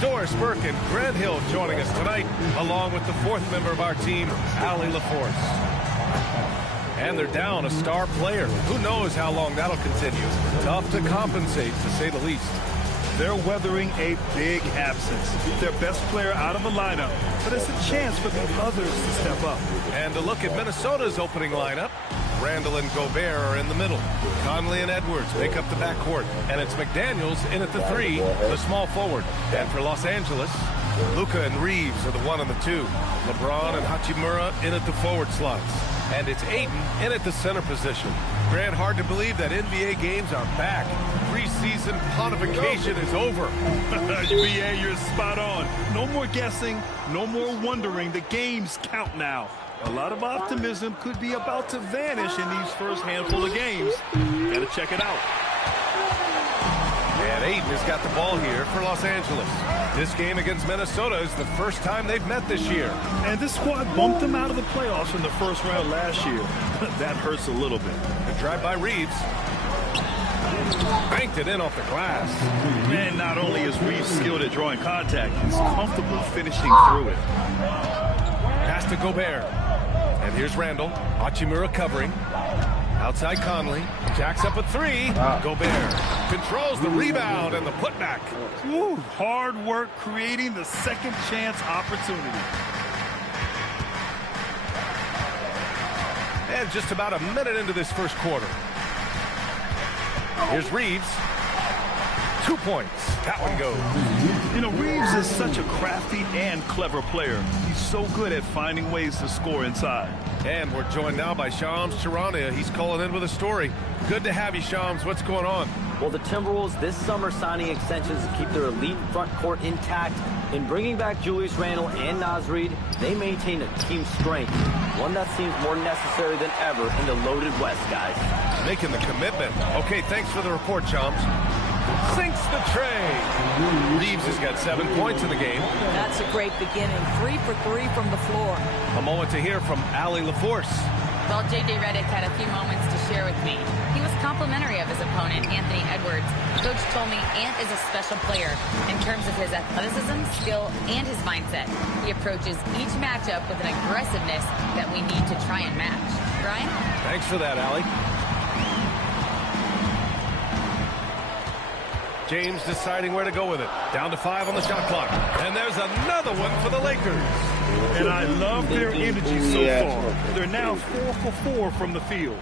Doris Burke and Grant Hill joining us tonight, along with the fourth member of our team, Allie LaForce. And they're down a star player. Who knows how long that'll continue. Tough to compensate, to say the least. They're weathering a big absence. Their best player out of the lineup, but it's a chance for the others to step up. And to look at Minnesota's opening lineup, Randall and Gobert are in the middle. Conley and Edwards make up the backcourt. And it's McDaniels in at the 3, the small forward. And for Los Angeles, Luka and Reeves are the 1 and the 2. LeBron and Hachimura in at the forward slots. And it's Ayton in at the center position. Grant, hard to believe that NBA games are back. Preseason pontification is over. BA, you're spot on. No more guessing, no more wondering. The games count now. A lot of optimism could be about to vanish in these first handful of games. Gotta check it out. And Ayton has got the ball here for Los Angeles. This game against Minnesota is the first time they've met this year. And this squad bumped them out of the playoffs in the first round last year. That hurts a little bit. Good drive by Reeves. Banked it in off the glass. And not only is Reeves skilled at drawing contact, he's comfortable finishing through it. Pass to Gobert. And here's Randall. Hachimura covering. Outside Conley. Jacks up a 3. Gobert controls the rebound and the putback. Ooh, hard work creating the second chance opportunity. And just about a minute into this first quarter. Here's Reeves. 2 points. That one goes. You know, Reeves is such a crafty and clever player. He's so good at finding ways to score inside. And we're joined now by Shams Charania. He's calling in with a story. Good to have you, Shams. What's going on? Well, the Timberwolves this summer signing extensions to keep their elite front court intact. In bringing back Julius Randle and Naz Reid, they maintain a team strength, one that seems more necessary than ever in the loaded West, guys. Making the commitment. Okay, thanks for the report, Shams. Sinks the tray. Reeves has got 7 points in the game. That's a great beginning. 3 for 3 from the floor. A moment to hear from Allie LaForce. Well, J.J. Redick had a few moments to share with me. He was complimentary of his opponent, Anthony Edwards. Coach told me Ant is a special player in terms of his athleticism, skill, and his mindset. He approaches each matchup with an aggressiveness that we need to try and match. Brian? Thanks for that, Allie. James deciding where to go with it. Down to 5 on the shot clock. And there's another one for the Lakers. And I love their energy so far. They're now 4 for 4 from the field.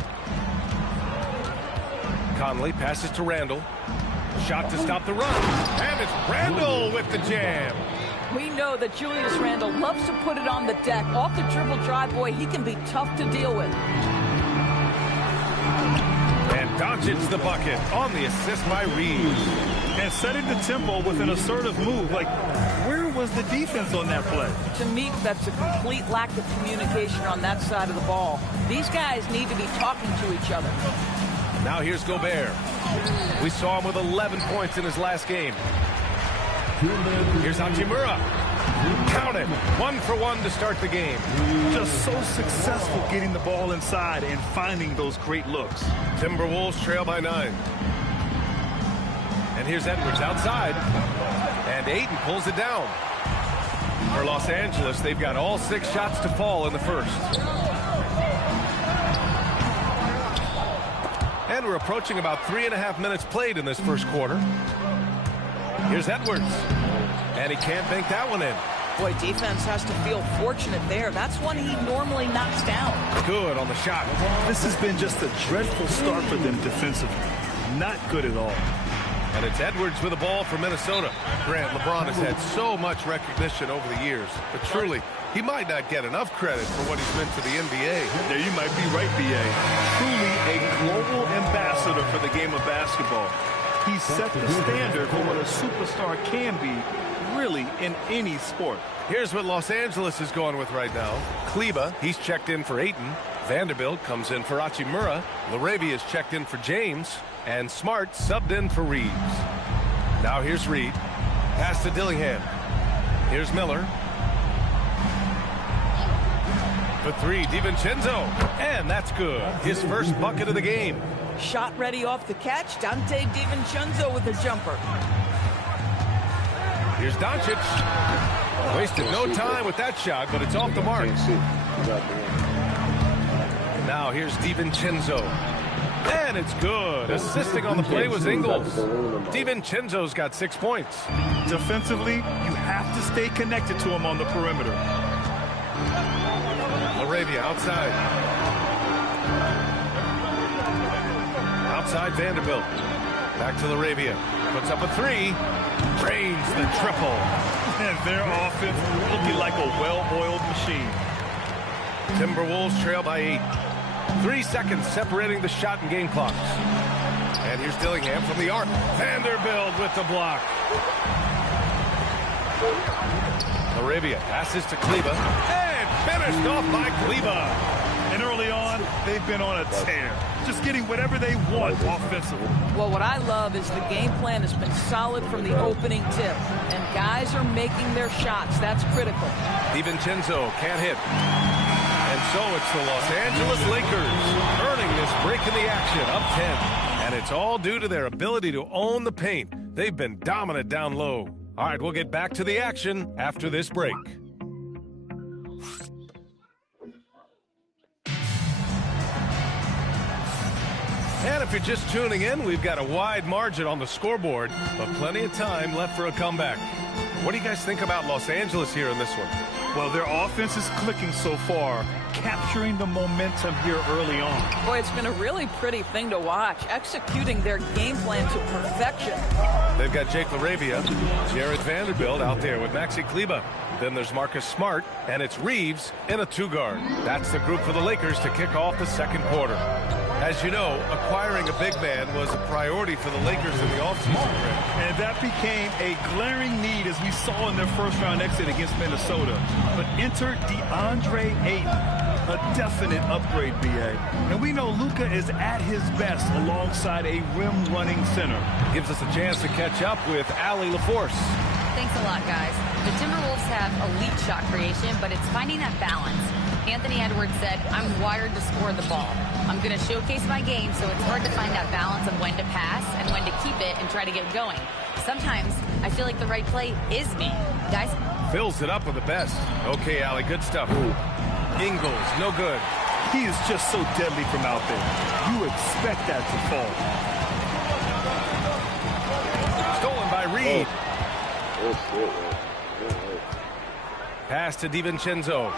Conley passes to Randall. Shot to stop the run. And it's Randall with the jam. We know that Julius Randle loves to put it on the deck. Off the dribble drive, boy, he can be tough to deal with. And Doncic the bucket on the assist by Reeves. And setting the tempo with an assertive move. Like, where was the defense on that play? To me, that's a complete lack of communication on that side of the ball. These guys need to be talking to each other. Now here's Gobert. We saw him with 11 points in his last game. Here's Hachimura. Count it. 1 for 1 to start the game. Just so successful getting the ball inside and finding those great looks. Timberwolves trail by 9. And here's Edwards outside. And Ayton pulls it down. For Los Angeles, they've got all 6 shots to fall in the first. And we're approaching about 3.5 minutes played in this first quarter. Here's Edwards. And he can't bank that one in. Boy, defense has to feel fortunate there. That's one he normally knocks down. Good on the shot. This has been just a dreadful start for them defensively. Not good at all. And it's Edwards with the ball for Minnesota. Grant, LeBron has had so much recognition over the years, but truly, he might not get enough credit for what he's meant to the NBA. There you might be right, B.A. Truly a global ambassador for the game of basketball. He's set the standard for what a superstar can be, really, in any sport. Here's what Los Angeles is going with right now. Kleba, he's checked in for Ayton. Vanderbilt comes in for Hachimura. Laravia is checked in for James. And Smart subbed in for Reeves. Now here's Reed. Pass to Dillingham. Here's Miller. For 3, DiVincenzo. And that's good. His first bucket of the game. Shot ready off the catch. Dante DiVincenzo with a jumper. Here's Doncic. Wasted no time with that shot, but it's off the mark. Now here's DiVincenzo. And it's good. Assisting on the play was Ingles. DiVincenzo's got 6 points. Defensively, you have to stay connected to him on the perimeter. LaRavia outside. Outside Vanderbilt. Back to LaRavia. Puts up a 3. Drains the triple. And their offense looking like a well-oiled machine. Timberwolves trail by 8. 3 seconds separating the shot and game clocks. And here's Dillingham from the arc. Vanderbilt with the block. LaRavia passes to Kleber. And finished off by Kleber. And early on, they've been on a tear. Just getting whatever they want offensively. Well, what I love is the game plan has been solid from the opening tip. And guys are making their shots. That's critical. DiVincenzo can't hit. And so it's the Los Angeles Lakers earning this break in the action, up 10. And it's all due to their ability to own the paint. They've been dominant down low. All right, we'll get back to the action after this break. And if you're just tuning in, we've got a wide margin on the scoreboard, but plenty of time left for a comeback. What do you guys think about Los Angeles here in this one? Well, their offense is clicking so far, capturing the momentum here early on. Boy, it's been a really pretty thing to watch, executing their game plan to perfection. They've got Jake LaRavia, Jared Vanderbilt out there with Maxi Kleber. Then there's Marcus Smart, and it's Reeves in a 2-guard. That's the group for the Lakers to kick off the second quarter. As you know, acquiring a big man was a priority for the Lakers in the offseason. And that became a glaring need as we saw in their first-round exit against Minnesota. But enter DeAndre Ayton, a definite upgrade, B.A. And we know Luka is at his best alongside a rim-running center. Gives us a chance to catch up with Allie LaForce. Thanks a lot, guys. The Timberwolves have elite shot creation, but it's finding that balance. Anthony Edwards said, "I'm wired to score the ball. I'm going to showcase my game, so it's hard to find that balance of when to pass and when to keep it and try to get going. Sometimes I feel like the right play is me." Guys? Fills it up with the best. Okay, Allie, good stuff. Ingles, no good. He is just so deadly from out there. You expect that to fall. Stolen by Reed. Pass to DiVincenzo.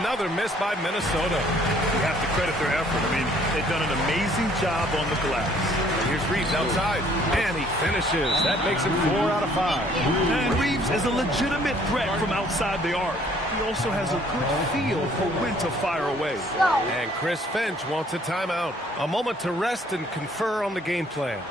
Another miss by Minnesota. You have to credit their effort. I mean, they've done an amazing job on the glass. And here's Reeves outside. And he finishes. That makes him 4 out of 5. And Reeves is a legitimate threat from outside the arc. He also has a good feel for when to fire away. And Chris Finch wants a timeout. A moment to rest and confer on the game plan.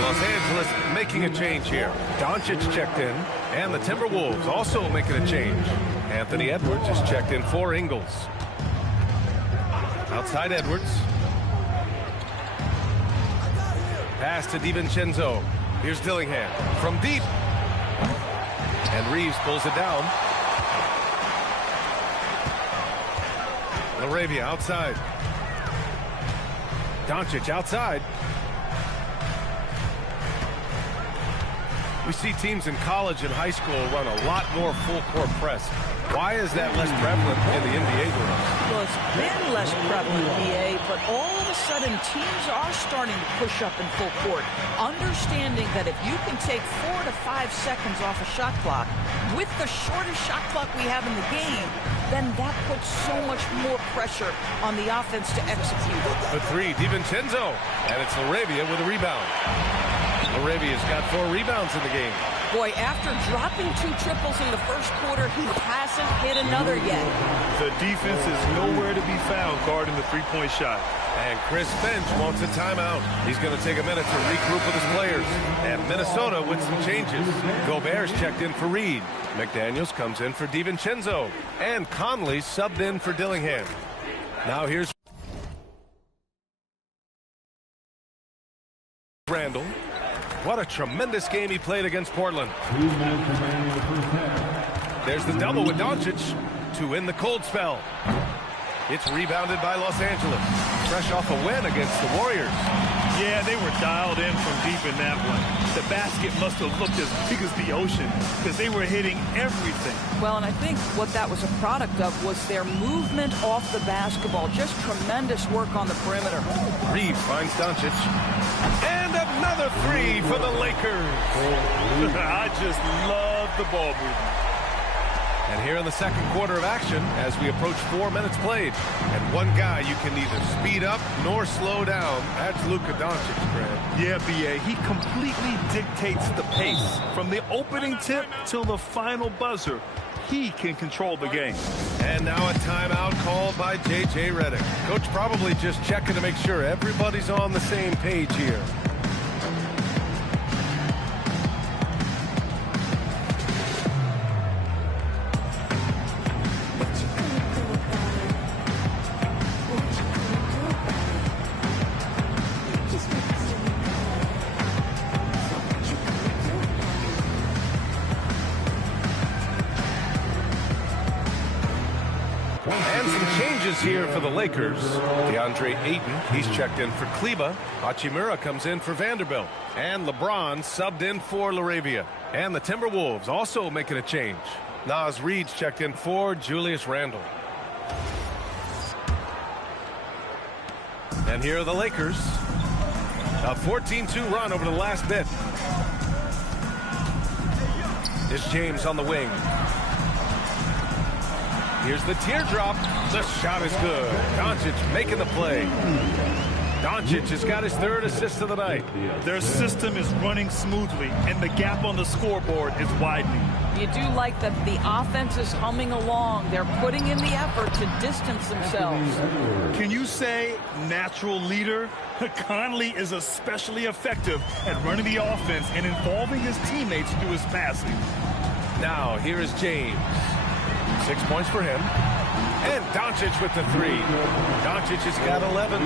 Los Angeles making a change here. Doncic checked in, and the Timberwolves also making a change. Anthony Edwards is checked in for Ingles. Outside Edwards. Pass to DiVincenzo. Here's Dillingham from deep. And Reeves pulls it down. LaRavia outside. Doncic outside. We see teams in college and high school run a lot more full-court press. Why is that less prevalent in the NBA girls? Well, it's been less prevalent, BA, but all of a sudden teams are starting to push up in full court, understanding that if you can take 4 to 5 seconds off a shot clock with the shortest shot clock we have in the game, then that puts so much more pressure on the offense to execute. The three, DiVincenzo, and it's LaRavia with a rebound. LaRavia's got 4 rebounds in the game. Boy, after dropping 2 triples in the first quarter, he hasn't hit another yet. The defense is nowhere to be found guarding the three-point shot. And Chris Finch wants a timeout. He's going to take a minute to regroup with his players. And Minnesota with some changes. Gobert's checked in for Reed. McDaniels comes in for DiVincenzo. And Conley subbed in for Dillingham. Now here's Randall. What a tremendous game he played against Portland. There's the double with Doncic to win the cold spell. It's rebounded by Los Angeles. Fresh off a win against the Warriors. Yeah, they were dialed in from deep in that one. The basket must have looked as big as the ocean because they were hitting everything. Well, and I think what that was a product of was their movement off the basketball. Just tremendous work on the perimeter. Reed finds Doncic. And another 3 for the Lakers. I just love the ball movement. And here in the second quarter of action, as we approach 4 minutes played, and one guy you can neither speed up nor slow down, that's Luka Doncic, Grant. Yeah, B.A., he completely dictates the pace. From the opening tip till the final buzzer, he can control the game. And now a timeout called by J.J. Redick. Coach probably just checking to make sure everybody's on the same page here. And some changes here for the Lakers. DeAndre Ayton, he's checked in for Kleba. Hachimura comes in for Vanderbilt. And LeBron subbed in for LaRavia. And the Timberwolves also making a change. Naz Reid's checked in for Julius Randle. And here are the Lakers. A 14-2 run over the last bit. Here's James on the wing. Here's the teardrop. The shot is good. Doncic making the play. Doncic has got his 3rd assist of the night. Their system is running smoothly, and the gap on the scoreboard is widening. You do like that the offense is humming along. They're putting in the effort to distance themselves. Can you say natural leader? Conley is especially effective at running the offense and involving his teammates through his passing. Now, here is James. 6 points for him. And Doncic with the 3. Doncic has got 11.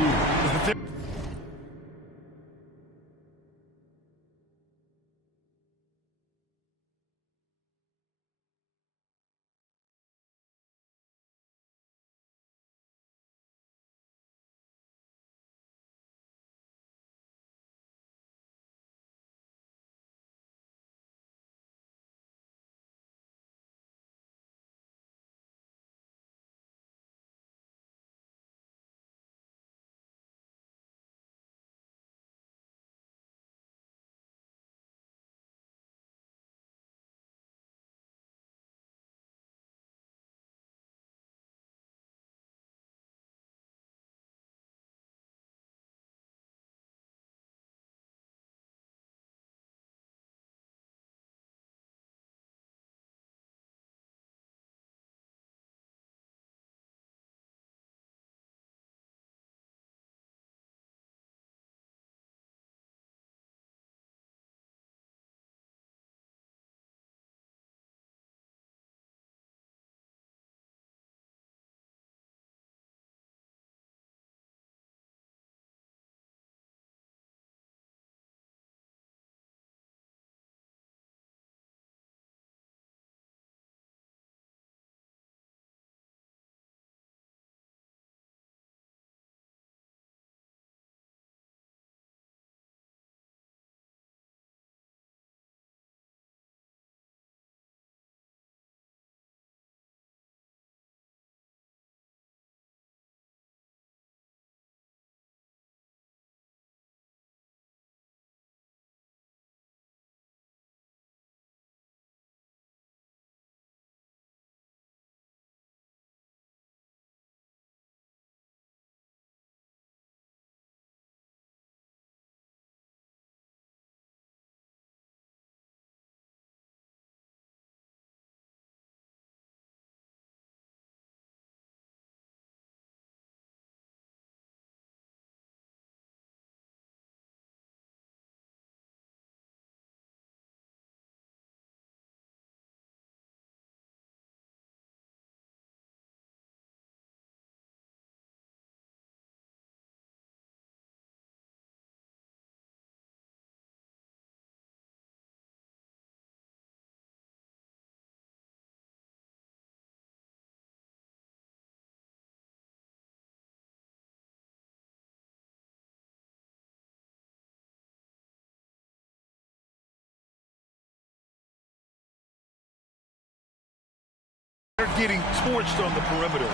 They're getting torched on the perimeter.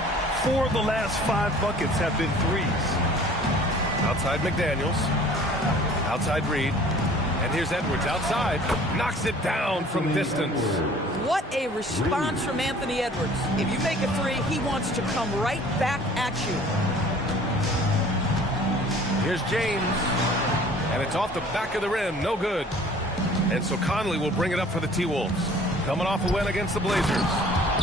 4 of the last 5 buckets have been threes. Outside McDaniels. Outside Reed. And here's Edwards outside. Knocks it down from distance. What a response from Anthony Edwards. If you make a three, he wants to come right back at you. Here's James. And it's off the back of the rim. No good. And so Conley will bring it up for the T-Wolves. Coming off a win against the Blazers.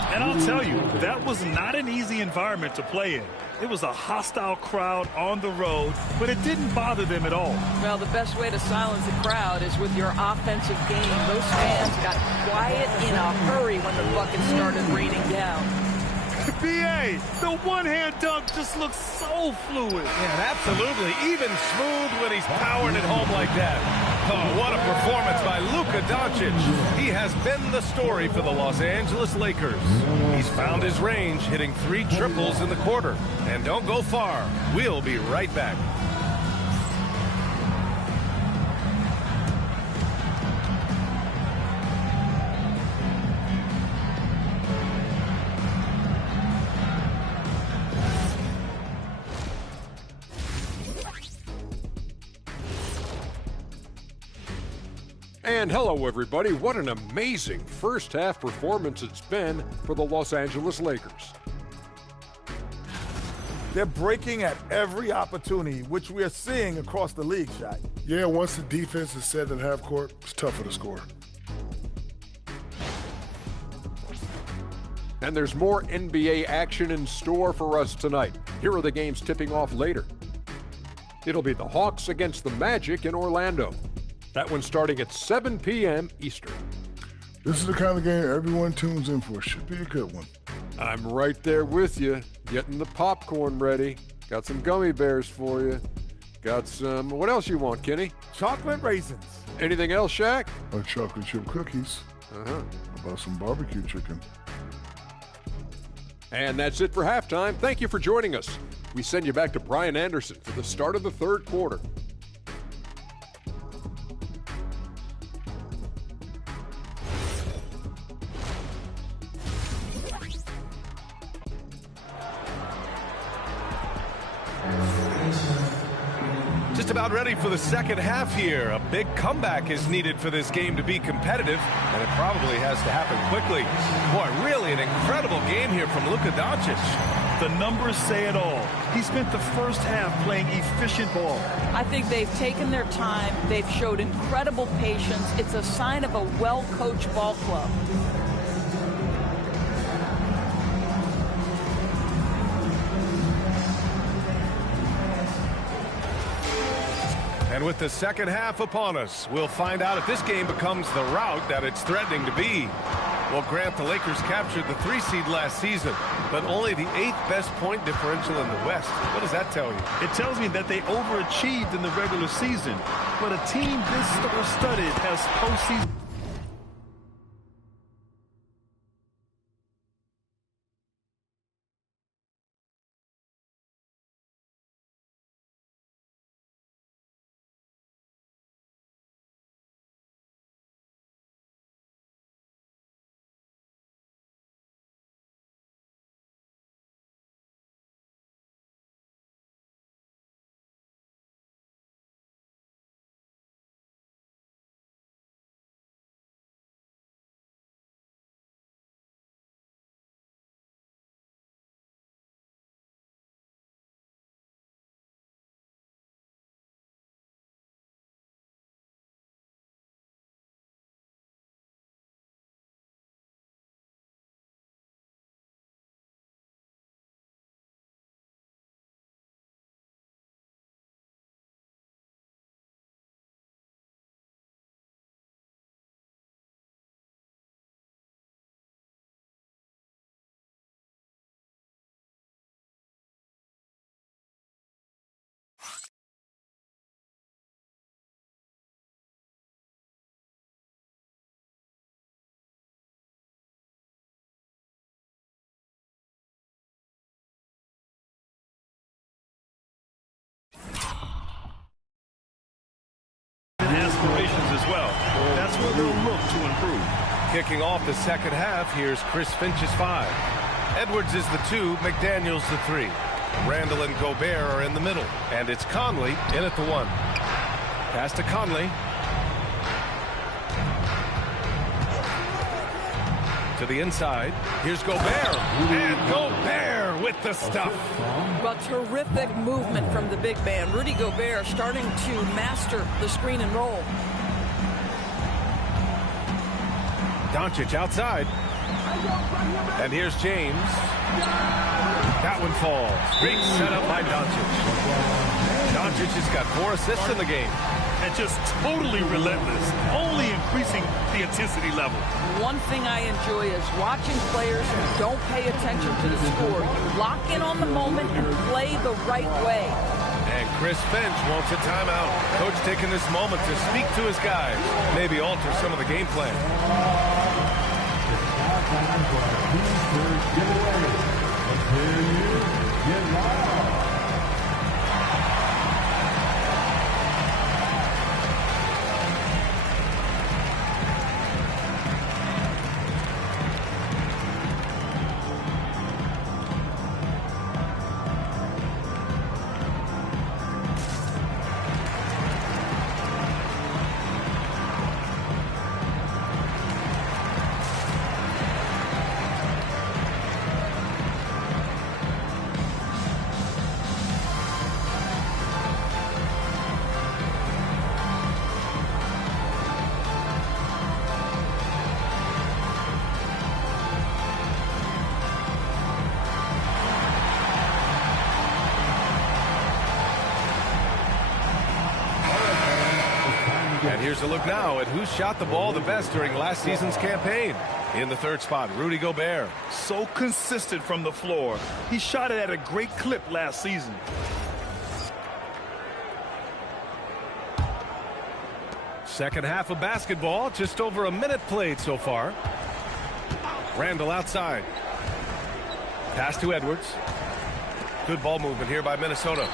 And I'll tell you, that was not an easy environment to play in. It was a hostile crowd on the road, but it didn't bother them at all. Well, the best way to silence the crowd is with your offensive game. Those fans got quiet in a hurry when the buckets started raining down. B.A., the one-hand dunk just looks so fluid. Yeah, absolutely. Even smooth when he's powering it home like that. Oh, what a performance by Luka Doncic. He has been the story for the Los Angeles Lakers. He's found his range, hitting 3 triples in the quarter. And don't go far. We'll be right back. And hello, everybody. What an amazing first-half performance it's been for the Los Angeles Lakers. They're breaking at every opportunity, which we are seeing across the league, Shaq. Yeah, once the defense is set in half court, it's tougher to score. And there's more NBA action in store for us tonight. Here are the games tipping off later. It'll be the Hawks against the Magic in Orlando. That one's starting at 7 p.m. Eastern. This is the kind of game everyone tunes in for. Should be a good one. I'm right there with you, getting the popcorn ready. Got some gummy bears for you. Got some, what else you want, Kenny? Chocolate raisins. Anything else, Shaq? Chocolate chip cookies. Uh-huh. How about some barbecue chicken? And that's it for halftime. Thank you for joining us. We send you back to Brian Anderson for the start of the third quarter. Just about ready for the second half here. A big comeback is needed for this game to be competitive, and it probably has to happen quickly. Boy, really an incredible game here from Luka Doncic. The numbers say it all. He spent the first half playing efficient ball. I think they've taken their time. They've showed incredible patience. It's a sign of a well-coached ball club. And with the second half upon us, we'll find out if this game becomes the rout that it's threatening to be. Well, Grant, the Lakers captured the 3 seed last season, but only the 8th best point differential in the West. What does that tell you? It tells me that they overachieved in the regular season, but a team this star-studded has postseason. Aspirations as well. That's where they'll look to improve. Kicking off the second half, here's Chris Finch's 5. Edwards is the 2, McDaniels the 3. Randall and Gobert are in the middle, and it's Conley in at the 1. Pass to Conley. To the inside. Here's Gobert. And Gobert with the stuff. Well, terrific movement from the big man. Rudy Gobert starting to master the screen and roll. Doncic outside. And here's James. That one falls. Great setup by Doncic. Doncic has got 4 assists in the game. And just totally relentless, only increasing the intensity level. One thing I enjoy is watching players who don't pay attention to the score. You lock in on the moment and play the right way. And Chris Finch wants a timeout. Coach taking this moment to speak to his guys, maybe alter some of the game plan. And here's a look now at who shot the ball the best during last season's campaign. In the 3rd spot, Rudy Gobert. So consistent from the floor. He shot it at a great clip last season. Second half of basketball, just over a minute played so far. Randall outside. Pass to Edwards. Good ball movement here by Minnesota.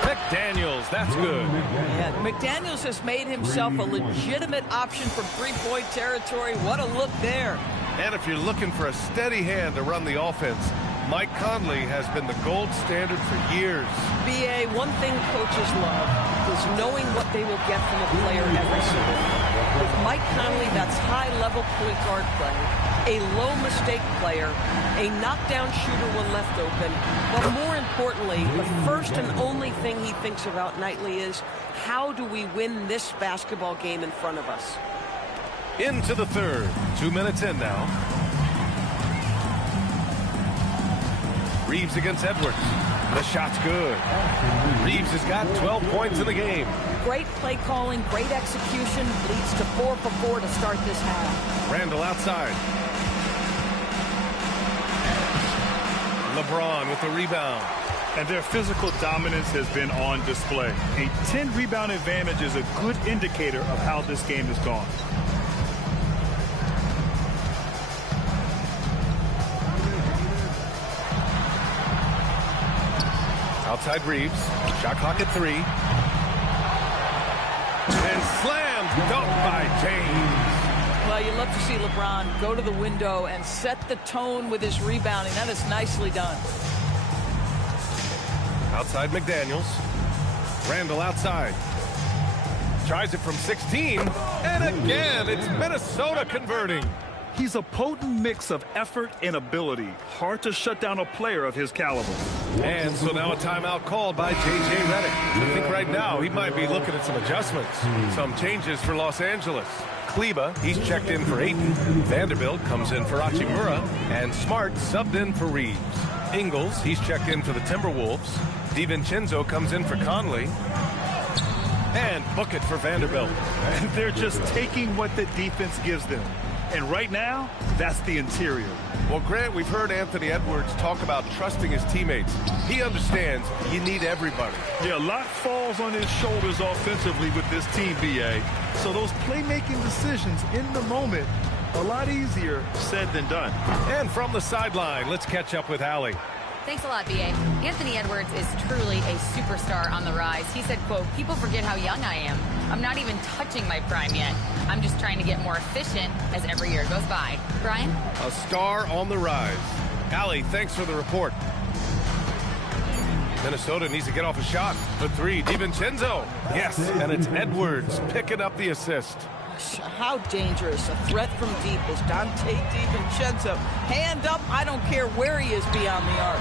McDaniels, that's good. Yeah, McDaniels has made himself a legitimate option from three-point territory. What a look there. And if you're looking for a steady hand to run the offense, Mike Conley has been the gold standard for years. B.A., one thing coaches love is knowing what they will get from a player every single day. With Mike Conley, that's high-level point guard play, a low-mistake player, a knockdown shooter when left open, but more importantly, the first and only thing he thinks about nightly is, how do we win this basketball game in front of us? Into the 3rd. 2 minutes in now. Reeves against Edwards. The shot's good. Reeves has got 12 points in the game. Great play calling, great execution, leads to 4 for 4 to start this half. Randall outside. LeBron with the rebound. And their physical dominance has been on display. A 10-rebound advantage is a good indicator of how this game has gone. Outside Reeves. Shot clock at 3. And slammed dunk by James. Well, you love to see LeBron go to the window and set the tone with his rebounding. That is nicely done. Outside McDaniels. Randall outside. Tries it from 16. And again, it's Minnesota converting. He's a potent mix of effort and ability. Hard to shut down a player of his caliber. And so now a timeout called by J.J. Redick. I think right now he might be looking at some adjustments. Some changes for Los Angeles. Kleba, he's checked in for Ayton. Vanderbilt comes in for Hachimura. And Smart subbed in for Reeves. Ingles, he's checked in for the Timberwolves. DiVincenzo comes in for Conley. And Bucket for Vanderbilt. And they're just taking what the defense gives them. And right now, that's the interior. Well, Grant, we've heard Anthony Edwards talk about trusting his teammates. He understands you need everybody. Yeah, a lot falls on his shoulders offensively with this team, B.A. So those playmaking decisions in the moment, a lot easier said than done. And from the sideline, let's catch up with Allie. Thanks a lot, B.A. Anthony Edwards is truly a superstar on the rise. He said, quote, "People forget how young I am. I'm not even touching my prime yet. I'm just trying to get more efficient as every year goes by." Brian? A star on the rise. Allie, thanks for the report. Minnesota needs to get off a shot. The three, DiVincenzo. Yes, and it's Edwards picking up the assist. How dangerous a threat from deep is Dante DiVincenzo. Hand up, I don't care where he is beyond the arc.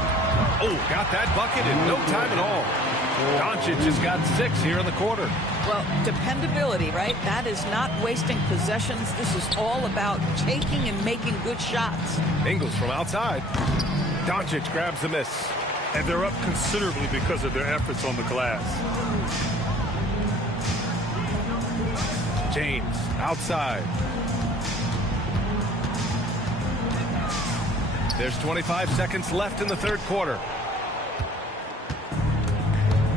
Oh, got that bucket in no time at all. Doncic just got 6 here in the quarter. Well, dependability, right? That is not wasting possessions. This is all about taking and making good shots. Ingles from outside. Doncic grabs the miss. And they're up considerably because of their efforts on the glass. James outside. There's 25 seconds left in the third quarter.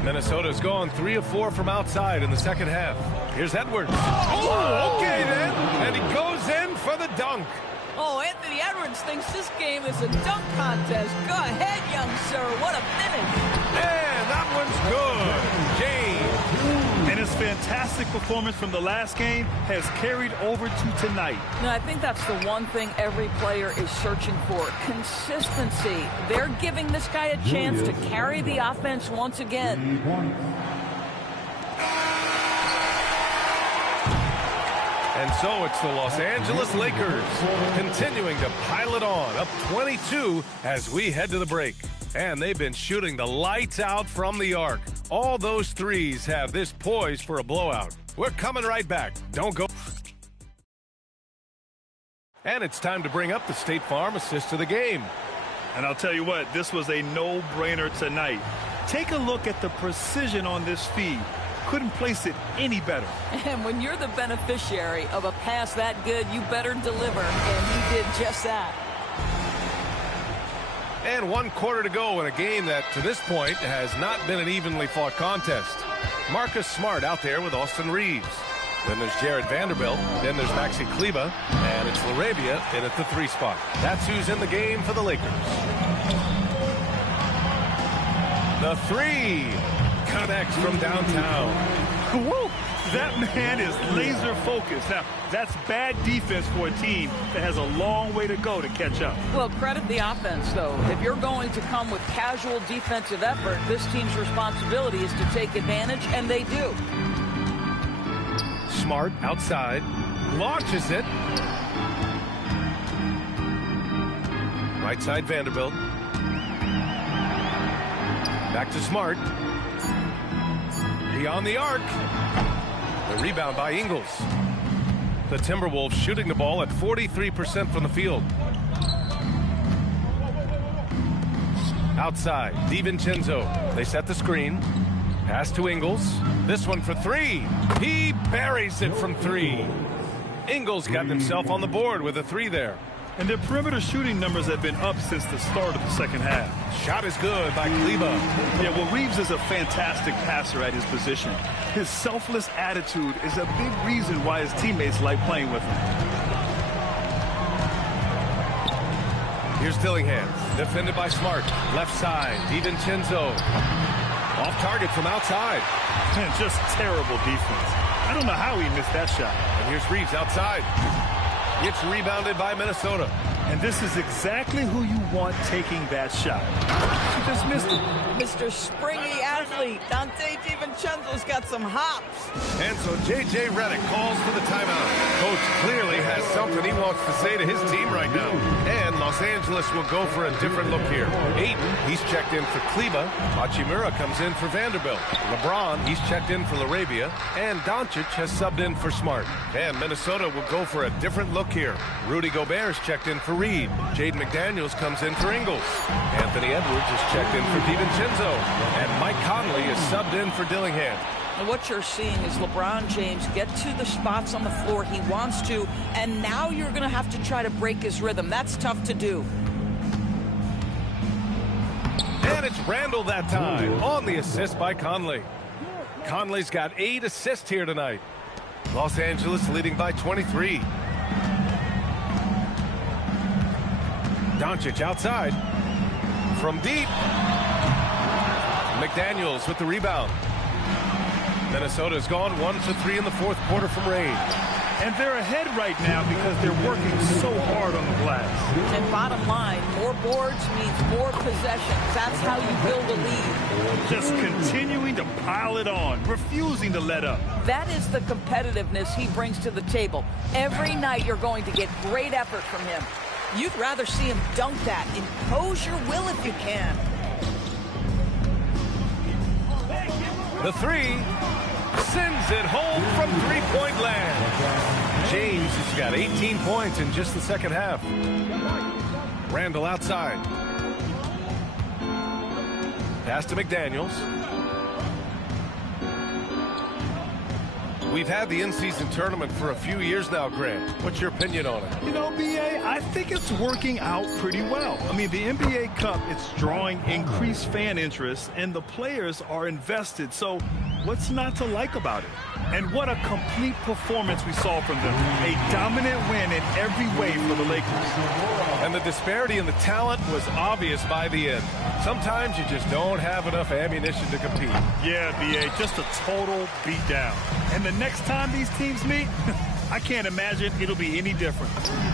Minnesota's gone 3 of 4 from outside in the second half. Here's Edwards. Oh, okay then. And he goes in for the dunk. Oh, Anthony Edwards thinks this game is a dunk contest. Go ahead, young sir. What a finish. And that one's good. James. And his fantastic performance from the last game has carried over to tonight. No, I think that's the one thing every player is searching for. Consistency. They're giving this guy a chance to carry the offense once again. And so it's the Los Angeles Lakers continuing to pile it on, up 22 as we head to the break. And they've been shooting the lights out from the arc. All those threes have this poised for a blowout. We're coming right back. Don't go. And it's time to bring up the State Farm assist of the game. And I'll tell you what, this was a no-brainer tonight. Take a look at the precision on this feed. Couldn't place it any better. And when you're the beneficiary of a pass that good, you better deliver, and he did just that. And 1 quarter to go in a game that, to this point, has not been an evenly fought contest. Marcus Smart out there with Austin Reeves. Then there's Jared Vanderbilt. Then there's Maxi Kleber. And it's LaRavia in at the 3 spot. That's who's in the game for the Lakers. The 3 connects from downtown. Woo! That man is laser focused. Now, that's bad defense for a team that has a long way to go to catch up. Well, credit the offense, though. If you're going to come with casual defensive effort, this team's responsibility is to take advantage, and they do. Smart outside, launches it. Right side Vanderbilt. Back to Smart. Beyond the arc. The rebound by Ingles. The Timberwolves shooting the ball at 43% from the field. Outside, DiVincenzo. They set the screen. Pass to Ingles. This one for 3. He buries it from 3. Ingles got himself on the board with a 3 there. And their perimeter shooting numbers have been up since the start of the second half. Shot is good by Kleber. Yeah, well, Reeves is a fantastic passer at his position. His selfless attitude is a big reason why his teammates like playing with him. Here's Dillingham, defended by Smart. Left side, DiVincenzo. Off target from outside. Man, just terrible defense. I don't know how he missed that shot. And here's Reeves outside. It's rebounded by Minnesota. And this is exactly who you want taking that shot. She just missed it. Mr. Springy athlete, Dante DiVincenzo's got some hops. And so J.J. Redick calls for the timeout. Coach clearly has something he wants to say to his team right now. And Los Angeles will go for a different look here. Ayton, he's checked in for Kleber. Hachimura comes in for Vanderbilt. LeBron, he's checked in for LaRavia. And Doncic has subbed in for Smart. And Minnesota will go for a different look here. Rudy Gobert's checked in for Reed. Jaden McDaniels comes in for Ingles. Anthony Edwards is checked in for DiVincenzo. And Mike Conley is subbed in for Dillingham. And what you're seeing is LeBron James get to the spots on the floor he wants to, and now you're going to have to try to break his rhythm. That's tough to do. And it's Randall that time on the assist by Conley. Conley's got 8 assists here tonight. Los Angeles leading by 23. Doncic outside. from deep. McDaniels with the rebound. Minnesota's gone 1 for 3 in the fourth quarter from range. And they're ahead right now because they're working so hard on the glass. And bottom line, more boards means more possessions. That's how you build a lead. Just continuing to pile it on, refusing to let up. That is the competitiveness he brings to the table. Every night you're going to get great effort from him. You'd rather see him dunk that. Impose your will if you can. The three sends it home from three-point land. James has got 18 points in just the second half. Randall outside. Pass to McDaniels. We've had the in-season tournament for a few years now, Grant. What's your opinion on it? You know, B.A., I think it's working out pretty well. I mean, the NBA Cup, it's drawing increased fan interest, and the players are invested. So what's not to like about it? And what a complete performance we saw from them. A dominant win in every way for the Lakers. And the disparity in the talent was obvious by the end. Sometimes you just don't have enough ammunition to compete. Yeah, B.A., just a total beatdown. And the next time these teams meet, I can't imagine it'll be any different.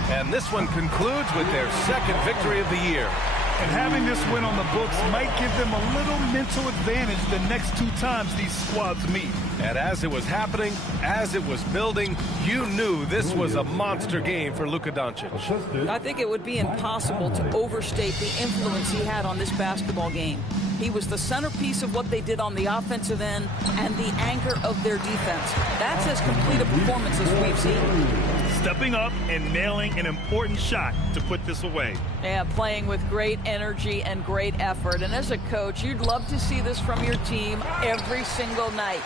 And this one concludes with their second victory of the year. And having this win on the books might give them a little mental advantage the next two times these squads meet. And as it was happening, as it was building, you knew this was a monster game for Luka Doncic. I think it would be impossible to overstate the influence he had on this basketball game. He was the centerpiece of what they did on the offensive end and the anchor of their defense. That's as complete a performance as we've seen. Stepping up and nailing an important shot to put this away. Yeah, playing with great energy and great effort. And as a coach, you'd love to see this from your team every single night.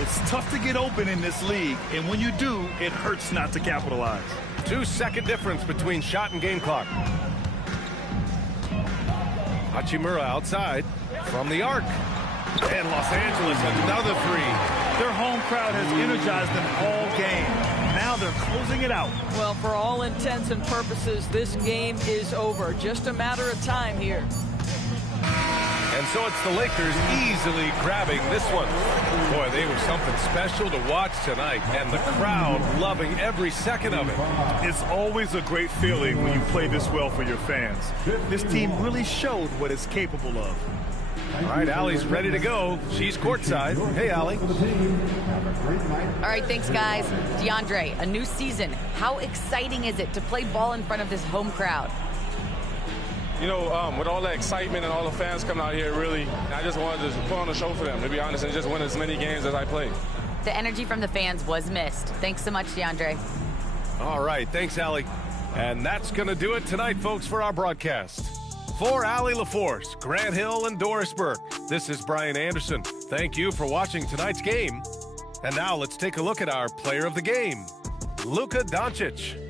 It's tough to get open in this league, and when you do, it hurts not to capitalize. 2-second difference between shot and game clock. Hachimura outside from the arc. And Los Angeles another three. Their home crowd has energized them all game. Now they're closing it out. Well, for all intents and purposes, this game is over. Just a matter of time here. And so it's the Lakers easily grabbing this one. Boy, they were something special to watch tonight, and the crowd loving every second of it. It's always a great feeling when you play this well for your fans. This team really showed what it's capable of. All right, Allie's ready to go. She's courtside. Hey, Allie. All right, thanks, guys. DeAndre, a new season. How exciting is it to play ball in front of this home crowd? You know, with all that excitement and all the fans coming out here, really, I just wanted to put on a show for them, to be honest, and just win as many games as I played. The energy from the fans was missed. Thanks so much, DeAndre. All right, thanks, Allie. And that's going to do it tonight, folks, for our broadcast. For Allie LaForce, Grant Hill, and Doris Burke, this is Brian Anderson. Thank you for watching tonight's game. And now let's take a look at our player of the game, Luka Doncic.